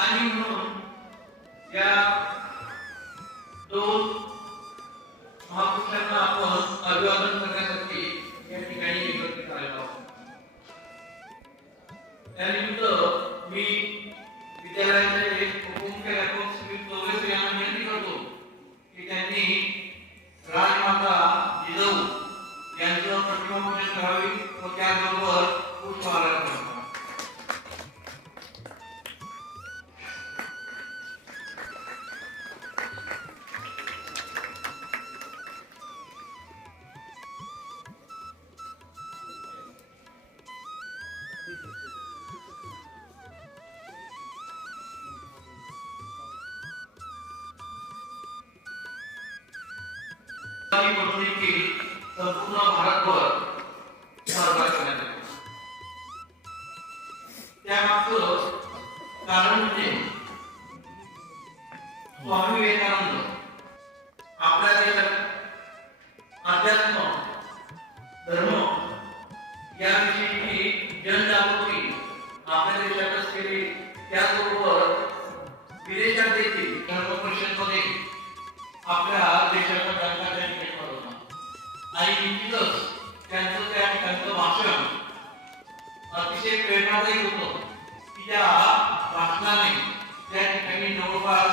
आणि म्हणून या दोन महापुरुषांना आपण अभिवादन करण्यासाठी या ठिकाणी एकत्रित आलेलो आहोत. त्यानिमित्त मी विद्यालयाचे उपमुख्याध्यापक श्री चौगले यांना विनंती करतो की त्यांनी राजमाता जिजाऊ यांचं प्रतिमापूजन करावे व त्याबरोबर पुष्पहार करावा. म्हणून देखील संपूर्ण भारतभर सहभाग करण्यात येतो. त्यामागचं कारण म्हणजे स्वामी विवेकानंद आपल्या देशात अध्यात्म धर्म याविषयीची जनजागृती आपल्या देशातच केली. त्याचबरोबर विदेशात देखील धर्म परिषदेमध्ये आपल्या देशाचा जनता आणि निश्चितच त्यांचं भाषण अतिशय प्रेरणादायी होतं की त्या भाषणाने त्या ठिकाणी जवळपास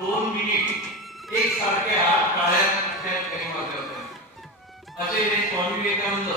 2 मिनिट एकसारख्या टाळ्या त्या ठिकाणी वाजल्या होत्या. असे स्वामी विवेकानंद